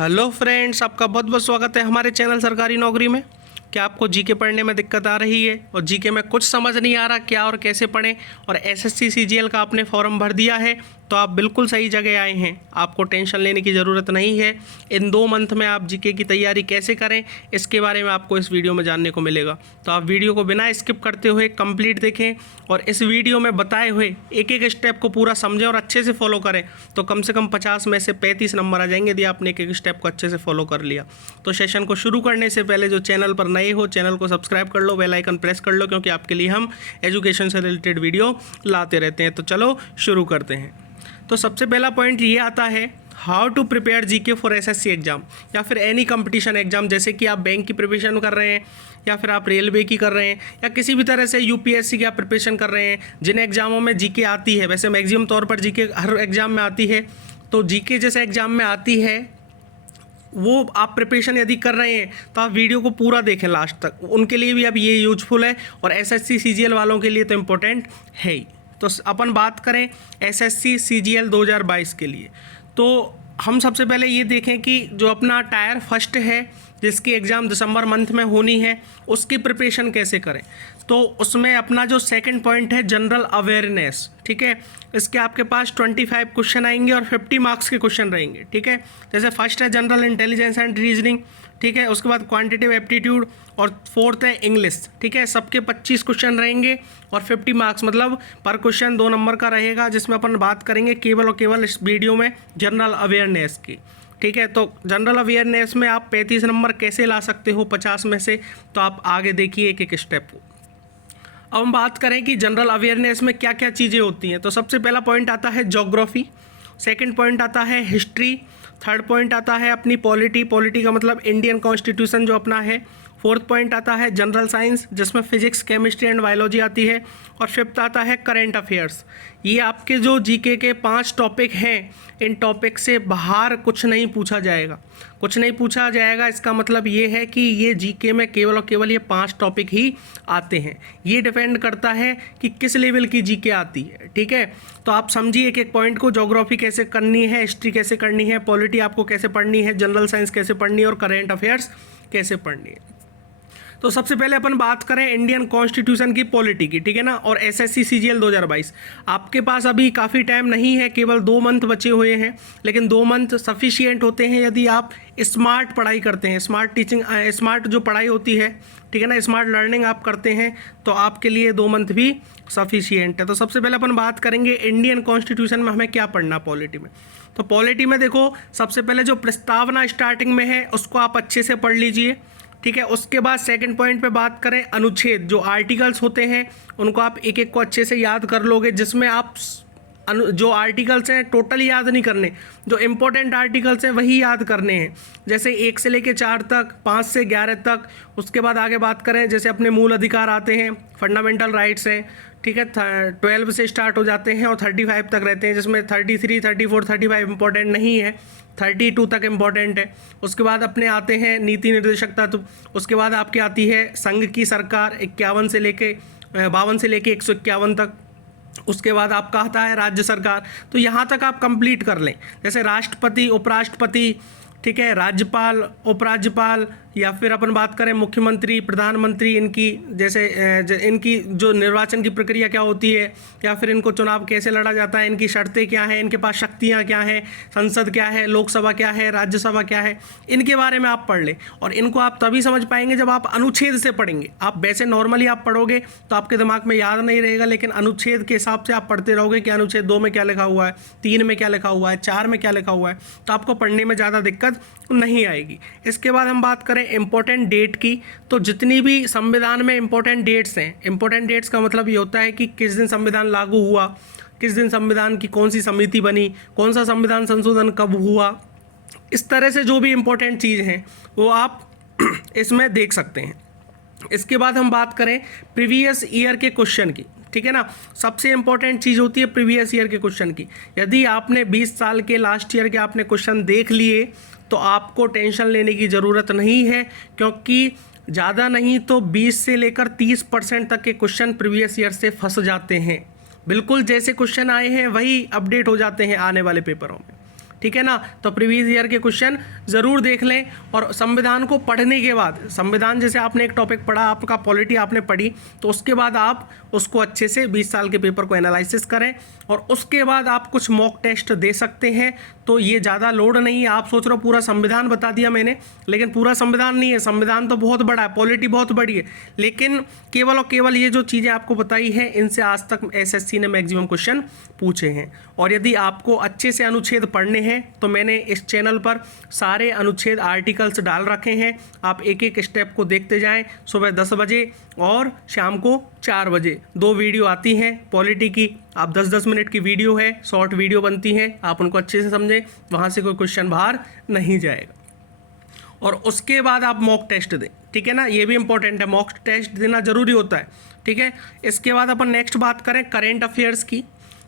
Hello friends, आपका बहुत बहुत स्वागत है हमारे चैनल सरकारी नौकरी में। क्या आपको जीके पढ़ने में दिक्कत आ रही है और जीके में कुछ समझ नहीं आ रहा क्या और कैसे पढ़ें, और एसएससी सीजीएल का आपने फॉर्म भर दिया है तो आप बिल्कुल सही जगह आए हैं। आपको टेंशन लेने की ज़रूरत नहीं है। इन 2 मंथ में आप जीके की तैयारी कैसे करें इसके बारे में आपको इस वीडियो में जानने को मिलेगा। तो आप वीडियो को बिना स्किप करते हुए कंप्लीट देखें और इस वीडियो में बताए हुए एक एक स्टेप को पूरा समझें और अच्छे से फॉलो करें तो कम से कम 50 में से 35 नंबर आ जाएंगे यदि आपने एक एक स्टेप को अच्छे से फॉलो कर लिया। तो सेशन को शुरू करने से पहले जो चैनल पर नए हो चैनल को सब्सक्राइब कर लो, बेल आइकन प्रेस कर लो, क्योंकि आपके लिए हम एजुकेशन से रिलेटेड वीडियो लाते रहते हैं। तो चलो शुरू करते हैं। तो सबसे पहला पॉइंट ये आता है, how to prepare GK for SSC exam या फिर एनी कंपटीशन एग्जाम, जैसे कि आप बैंक की प्रिपरेशन कर रहे हैं या फिर आप रेलवे की कर रहे हैं या किसी भी तरह से यूपीएससी की आप प्रिपरेशन कर रहे हैं जिन एग्जामों में जीके आती है। वैसे मैक्सिमम तौर पर जीके हर एग्जाम में आती है, तो जीके जैसे एग्जाम में आती है वो आप प्रिपरेशन यदि कर रहे हैं तो आप वीडियो को पूरा देखें लास्ट तक, उनके लिए भी अब ये यूजफुल है और एसएससी सीजीएल वालों के लिए तो इम्पोर्टेंट है ही। तो अपन बात करें एसएससी सीजीएल 2022 के लिए, तो हम सबसे पहले ये देखें कि जो अपना टायर फर्स्ट है जिसकी एग्ज़ाम दिसंबर मंथ में होनी है उसकी प्रिपरेशन कैसे करें। तो उसमें अपना जो सेकंड पॉइंट है जनरल अवेयरनेस, ठीक है। इसके आपके पास 25 क्वेश्चन आएंगे और 50 मार्क्स के क्वेश्चन रहेंगे, ठीक है। जैसे फर्स्ट है जनरल इंटेलिजेंस एंड रीजनिंग, ठीक है। उसके बाद क्वांटिटेटिव एप्टीट्यूड और फोर्थ है इंग्लिश, ठीक है। सबके 25 क्वेश्चन रहेंगे और 50 मार्क्स, मतलब पर क्वेश्चन 2 नंबर का रहेगा, जिसमें अपन बात करेंगे केवल और केवल इस वीडियो में जनरल अवेयरनेस की, ठीक है। तो जनरल अवेयरनेस में आप 35 नंबर कैसे ला सकते हो 50 में से, तो आप आगे देखिए एक एक स्टेप को। अब हम बात करें कि जनरल अवेयरनेस में क्या क्या चीज़ें होती हैं। तो सबसे पहला पॉइंट आता है ज्योग्राफी, सेकंड पॉइंट आता है हिस्ट्री, थर्ड पॉइंट आता है अपनी पॉलिटी का मतलब इंडियन कॉन्स्टिट्यूशन जो अपना है, फोर्थ पॉइंट आता है जनरल साइंस जिसमें फिजिक्स, केमिस्ट्री एंड बायोलॉजी आती है, और फिफ्थ आता है करेंट अफेयर्स। ये आपके जो जीके के 5 टॉपिक हैं, इन टॉपिक से बाहर कुछ नहीं पूछा जाएगा, कुछ नहीं पूछा जाएगा। इसका मतलब ये है कि ये जीके में केवल और केवल ये 5 टॉपिक ही आते हैं। ये डिपेंड करता है कि किस लेवल की जीके आती है, ठीक है। तो आप समझिए एक एक पॉइंट को, ज्योग्राफी कैसे करनी है, हिस्ट्री कैसे करनी है, पॉलिटी आपको कैसे पढ़नी है, जनरल साइंस कैसे पढ़नी है और करेंट अफेयर्स कैसे पढ़नी है। तो सबसे पहले अपन बात करें इंडियन कॉन्स्टिट्यूशन की पॉलिटी की, ठीक है ना, और एसएससी सीजीएल 2022। आपके पास अभी काफ़ी टाइम नहीं है, केवल 2 मंथ बचे हुए हैं, लेकिन 2 मंथ सफिशिएंट होते हैं यदि आप स्मार्ट पढ़ाई करते हैं, स्मार्ट टीचिंग, स्मार्ट जो पढ़ाई होती है, ठीक है ना, स्मार्ट लर्निंग आप करते हैं तो आपके लिए 2 मंथ भी सफिशिएंट है। तो सबसे पहले अपन बात करेंगे इंडियन कॉन्स्टिट्यूशन में हमें क्या पढ़ना पॉलिटी में। तो पॉलिटी में देखो, सबसे पहले जो प्रस्तावना स्टार्टिंग में है उसको आप अच्छे से पढ़ लीजिए, ठीक है। उसके बाद सेकंड पॉइंट पे बात करें अनुच्छेद, जो आर्टिकल्स होते हैं उनको आप एक एक को अच्छे से याद कर लोगे, जिसमें आप जो आर्टिकल्स हैं टोटल याद नहीं करने, जो इंपॉर्टेंट आर्टिकल्स हैं वही याद करने हैं, जैसे 1 से लेकर 4 तक, 5 से 11 तक। उसके बाद आगे बात करें जैसे अपने मूल अधिकार आते हैं, फंडामेंटल राइट्स हैं, ठीक है, 12 से स्टार्ट हो जाते हैं और 35 तक रहते हैं, जिसमें 33, 34, 35 इंपॉर्टेंट नहीं है, 32 तक इम्पॉर्टेंट है। उसके बाद अपने आते हैं नीति निर्देशक तत्व, उसके बाद आपकी आती है संघ की सरकार 52 से लेके 151 तक। उसके बाद आपका आता है राज्य सरकार। तो यहाँ तक आप कंप्लीट कर लें, जैसे राष्ट्रपति, उपराष्ट्रपति, ठीक है, राज्यपाल, उपराज्यपाल, या फिर अपन बात करें मुख्यमंत्री, प्रधानमंत्री, इनकी जैसे इनकी जो निर्वाचन की प्रक्रिया क्या होती है, या फिर इनको चुनाव कैसे लड़ा जाता है, इनकी शर्तें क्या हैं, इनके पास शक्तियां क्या हैं, संसद क्या है, लोकसभा क्या है, राज्यसभा क्या है, इनके बारे में आप पढ़ लें। और इनको आप तभी समझ पाएंगे जब आप अनुच्छेद से पढ़ेंगे। आप वैसे नॉर्मली आप पढ़ोगे तो आपके दिमाग में याद नहीं रहेगा, लेकिन अनुच्छेद के हिसाब से आप पढ़ते रहोगे कि अनुच्छेद 2 में क्या लिखा हुआ है, 3 में क्या लिखा हुआ है, 4 में क्या लिखा हुआ है, तो आपको पढ़ने में ज़्यादा दिक्कत नहीं आएगी। इसके बाद हम बात करें इंपॉर्टेंट डेट की, तो जितनी भी संविधान में इंपॉर्टेंट डेट्स हैं, इंपॉर्टेंट डेट्स का मतलब ये होता है कि किस दिन संविधान लागू हुआ, किस दिन संविधान की कौन सी समिति बनी, कौन सा संविधान संशोधन कब हुआ, इस तरह से जो भी इंपॉर्टेंट चीज़ हैं वो आप इसमें देख सकते हैं। इसके बाद हम बात करें प्रीवियस ईयर के क्वेश्चन की, ठीक है ना। सबसे इंपॉर्टेंट चीज़ होती है प्रीवियस ईयर के क्वेश्चन की। यदि आपने 20 साल के लास्ट ईयर के आपने क्वेश्चन देख लिए तो आपको टेंशन लेने की ज़रूरत नहीं है, क्योंकि ज़्यादा नहीं तो 20 से लेकर 30% तक के क्वेश्चन प्रीवियस ईयर से फंस जाते हैं। बिल्कुल जैसे क्वेश्चन आए हैं वही अपडेट हो जाते हैं आने वाले पेपरों में, ठीक है ना। तो प्रीवियस ईयर के क्वेश्चन ज़रूर देख लें, और संविधान को पढ़ने के बाद, संविधान जैसे आपने एक टॉपिक पढ़ा, आपका पॉलिटी आपने पढ़ी, तो उसके बाद आप उसको अच्छे से 20 साल के पेपर को एनालिसिस करें, और उसके बाद आप कुछ मॉक टेस्ट दे सकते हैं। तो ये ज़्यादा लोड नहीं है। आप सोच रहे हो पूरा संविधान बता दिया मैंने, लेकिन पूरा संविधान नहीं है, संविधान तो बहुत बड़ा है, पॉलिटी बहुत बड़ी है, लेकिन केवल और केवल ये जो चीज़ें आपको बताई हैं, इनसे आज तक एसएससी ने मैक्सिमम क्वेश्चन पूछे हैं। और यदि आपको अच्छे से अनुच्छेद पढ़ने हैं तो मैंने इस चैनल पर सारे अनुच्छेद आर्टिकल्स डाल रखे हैं, आप एक एक स्टेप को देखते जाएं। सुबह 10 बजे और शाम को 4 बजे 2 वीडियो आती हैं पॉलिटी की, आप 10-10 मिनट की वीडियो है, शॉर्ट वीडियो बनती हैं, आप उनको अच्छे से समझें, वहाँ से कोई क्वेश्चन बाहर नहीं जाएगा। और उसके बाद आप मॉक टेस्ट दें, ठीक है ना, ये भी इंपॉर्टेंट है, मॉक टेस्ट देना जरूरी होता है, ठीक है। इसके बाद अपन नेक्स्ट बात करें करेंट अफेयर्स की।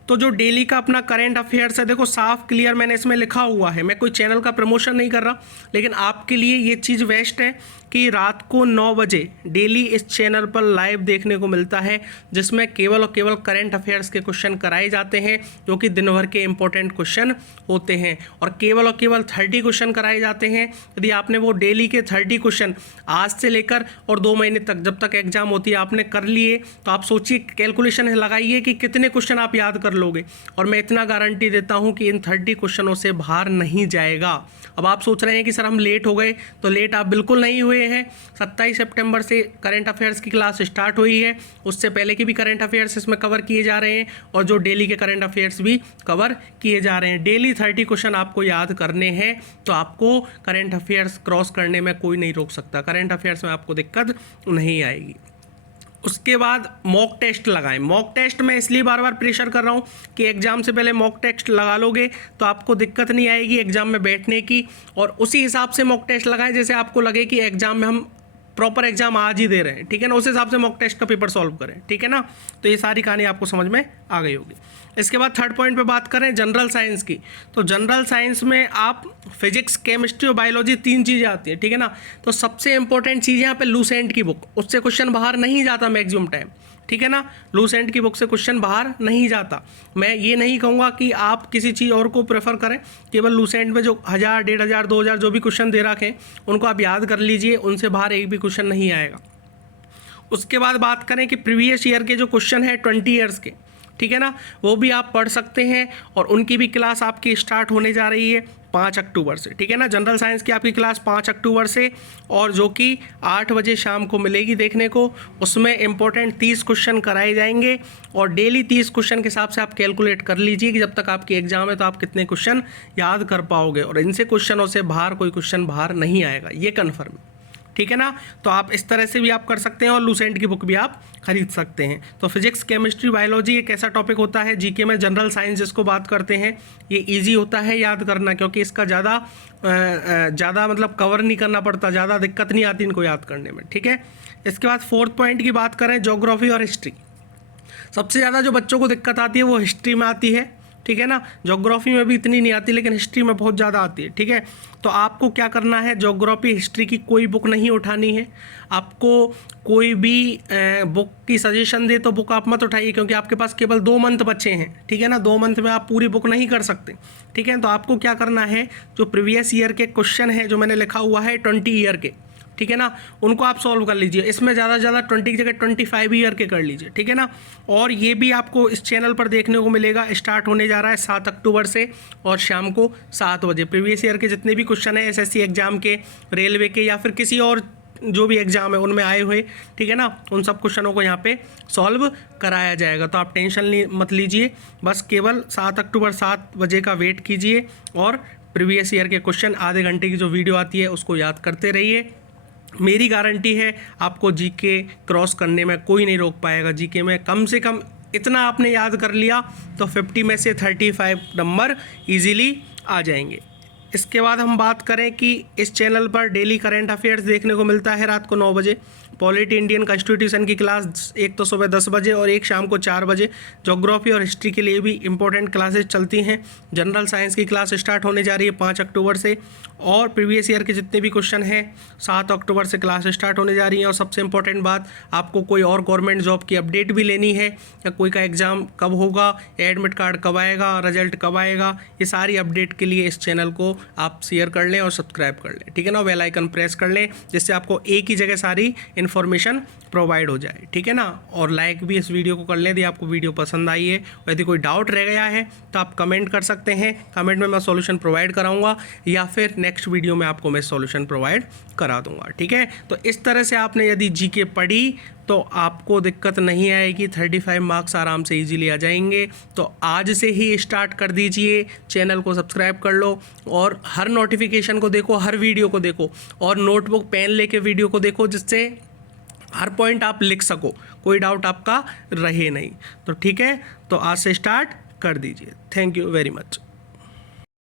तो जो डेली का अपना करंट अफेयर्स है, देखो साफ क्लियर मैंने इसमें लिखा हुआ है, मैं कोई चैनल का प्रमोशन नहीं कर रहा, लेकिन आपके लिए ये चीज़ बेस्ट है कि रात को 9 बजे डेली इस चैनल पर लाइव देखने को मिलता है, जिसमें केवल और केवल करंट अफेयर्स के क्वेश्चन कराए जाते हैं, जो कि दिन भर के इंपॉर्टेंट क्वेश्चन होते हैं, और केवल 30 क्वेश्चन कराए जाते हैं। यदि आपने वो डेली के 30 क्वेश्चन आज से लेकर और 2 महीने तक, जब तक एग्जाम होती है, आपने कर लिए, तो आप सोचिए, कैलकुलेशन लगाइए कि कितने क्वेश्चन आप याद कर लोगे, और मैं इतना गारंटी देता हूं कि इन 30 क्वेश्चनों से बाहर नहीं जाएगा। अब आप सोच रहे हैं कि सर हम लेट हो गए, तो लेट आप बिल्कुल नहीं हुए हैं। 27 सितंबर से करंट अफेयर्स की क्लास स्टार्ट हुई है, उससे पहले की भी करंट अफेयर्स इसमें कवर किए जा रहे हैं, और जो डेली के करंट अफेयर्स भी कवर किए जा रहे हैं। डेली 30 क्वेश्चन आपको याद करने हैं, तो आपको करंट अफेयर्स क्रॉस करने में कोई नहीं रोक सकता, करंट अफेयर्स में आपको दिक्कत नहीं आएगी। उसके बाद मॉक टेस्ट लगाएं। मॉक टेस्ट में इसलिए बार बार प्रेशर कर रहा हूं कि एग्जाम से पहले मॉक टेस्ट लगा लोगे तो आपको दिक्कत नहीं आएगी एग्जाम में बैठने की, और उसी हिसाब से मॉक टेस्ट लगाएं जैसे आपको लगे कि एग्जाम में हम प्रॉपर एग्जाम आज ही दे रहे हैं, ठीक है ना, उस हिसाब से मॉक टेस्ट का पेपर सॉल्व करें, ठीक है ना। तो ये सारी कहानी आपको समझ में आ गई होगी। इसके बाद थर्ड पॉइंट पे बात करें जनरल साइंस की, तो जनरल साइंस में आप फिजिक्स, केमिस्ट्री और बायोलॉजी 3 चीज़ें आती हैं, ठीक है ना। तो सबसे इंपॉर्टेंट चीज़ यहाँ पे लूसेंट की बुक, उससे क्वेश्चन बाहर नहीं जाता मैक्सिमम टाइम, ठीक है ना। लूसेंट की बुक से क्वेश्चन बाहर नहीं जाता। मैं ये नहीं कहूँगा कि आप किसी चीज़ और को प्रेफर करें, केवल लूसेंट में जो 1000, 1500, 2000 जो भी क्वेश्चन दे रखे हैं उनको आप याद कर लीजिए, उनसे बाहर एक भी क्वेश्चन नहीं आएगा। उसके बाद बात करें कि प्रीवियस ईयर के जो क्वेश्चन है 20 ईयर्स के, ठीक है ना, वो भी आप पढ़ सकते हैं, और उनकी भी क्लास आपकी स्टार्ट होने जा रही है 5 अक्टूबर से, ठीक है ना। जनरल साइंस की आपकी क्लास 5 अक्टूबर से, और जो कि 8 बजे शाम को मिलेगी देखने को। उसमें इंपॉर्टेंट 30 क्वेश्चन कराए जाएंगे, और डेली 30 क्वेश्चन के हिसाब से आप कैलकुलेट कर लीजिए कि जब तक आपकी एग्जाम है तो आप कितने क्वेश्चन याद कर पाओगे, और इनसे क्वेश्चनों से बाहर कोई क्वेश्चन बाहर नहीं आएगा, ये कन्फर्म है, ठीक है ना। तो आप इस तरह से भी आप कर सकते हैं, और लूसेंट की बुक भी आप खरीद सकते हैं। तो फिजिक्स, केमिस्ट्री, बायोलॉजी एक ऐसा टॉपिक होता है जीके में, जनरल साइंस जिसको बात करते हैं, ये इजी होता है याद करना, क्योंकि इसका ज़्यादा मतलब कवर नहीं करना पड़ता, ज़्यादा दिक्कत नहीं आती इनको याद करने में, ठीक है। इसके बाद फोर्थ पॉइंट की बात करें, ज्योग्राफी और हिस्ट्री। सबसे ज़्यादा जो बच्चों को दिक्कत आती है वो हिस्ट्री में आती है, ठीक है ना। ज्योग्राफी में भी इतनी नहीं आती, लेकिन हिस्ट्री में बहुत ज़्यादा आती है, ठीक है। तो आपको क्या करना है, ज्योग्राफी, हिस्ट्री की कोई बुक नहीं उठानी है। आपको कोई भी बुक की सजेशन दे तो बुक आप मत उठाइए, क्योंकि आपके पास केवल 2 मंथ बचे हैं, ठीक है ना। 2 मंथ में आप पूरी बुक नहीं कर सकते, ठीक है। तो आपको क्या करना है, जो प्रीवियस ईयर के क्वेश्चन है जो मैंने लिखा हुआ है 20 ईयर के, ठीक है ना, उनको आप सॉल्व कर लीजिए। इसमें ज़्यादा से ज़्यादा 20 की जगह 25 ईयर के कर लीजिए, ठीक है ना। और ये भी आपको इस चैनल पर देखने को मिलेगा, स्टार्ट होने जा रहा है 7 अक्टूबर से, और शाम को 7 बजे। प्रीवियस ईयर के जितने भी क्वेश्चन है एसएससी एग्जाम के, रेलवे के, या फिर किसी और जो भी एग्जाम है उनमें आए हुए, ठीक है ना, उन सब क्वेश्चनों को यहाँ पे सॉल्व कराया जाएगा। तो आप टेंशन मत लीजिए, बस केवल 7 अक्टूबर 7 बजे का वेट कीजिए, और प्रीवियस ईयर के क्वेश्चन आधे घंटे की जो वीडियो आती है उसको याद करते रहिए। मेरी गारंटी है आपको जीके क्रॉस करने में कोई नहीं रोक पाएगा। जीके में कम से कम इतना आपने याद कर लिया तो 50 में से 35 नंबर इजीली आ जाएंगे। इसके बाद हम बात करें कि इस चैनल पर डेली करंट अफेयर्स देखने को मिलता है रात को 9 बजे, पॉलिटी इंडियन कॉन्स्टिट्यूशन की क्लास एक तो सुबह 10 बजे और एक शाम को 4 बजे। ज्योग्राफी और हिस्ट्री के लिए भी इंपॉर्टेंट क्लासेस चलती हैं। जनरल साइंस की क्लास स्टार्ट होने जा रही है 5 अक्टूबर से, और प्रीवियस ईयर के जितने भी क्वेश्चन हैं 7 अक्टूबर से क्लास स्टार्ट होने जा रही है। और सबसे इंपॉर्टेंट बात, आपको कोई और गवर्नमेंट जॉब की अपडेट भी लेनी है, या कोई का एग्ज़ाम कब होगा, एडमिट कार्ड कब आएगा, रिजल्ट कब आएगा, ये सारी अपडेट के लिए इस चैनल को आप शेयर कर लें और सब्सक्राइब कर लें, ठीक है ना। बेल आइकन प्रेस कर लें जिससे आपको एक ही जगह सारी इन्फॉर्मेशन प्रोवाइड हो जाए, ठीक है ना। और लाइक भी इस वीडियो को कर लें यदि आपको वीडियो पसंद आई है। और यदि कोई डाउट रह गया है तो आप कमेंट कर सकते हैं, कमेंट में मैं सॉल्यूशन प्रोवाइड कराऊंगा, या फिर नेक्स्ट वीडियो में आपको मैं सॉल्यूशन प्रोवाइड करा दूंगा, ठीक है। तो इस तरह से आपने यदि जीके पढ़ी तो आपको दिक्कत नहीं आएगी, 35 मार्क्स आराम से इजीली आ जाएंगे। तो आज से ही स्टार्ट कर दीजिए, चैनल को सब्सक्राइब कर लो और हर नोटिफिकेशन को देखो, हर वीडियो को देखो, और नोटबुक पेन लेके वीडियो को देखो जिससे हर पॉइंट आप लिख सको, कोई डाउट आपका रहे नहीं। तो ठीक है, तो आज से स्टार्ट कर दीजिए। Thank you very much.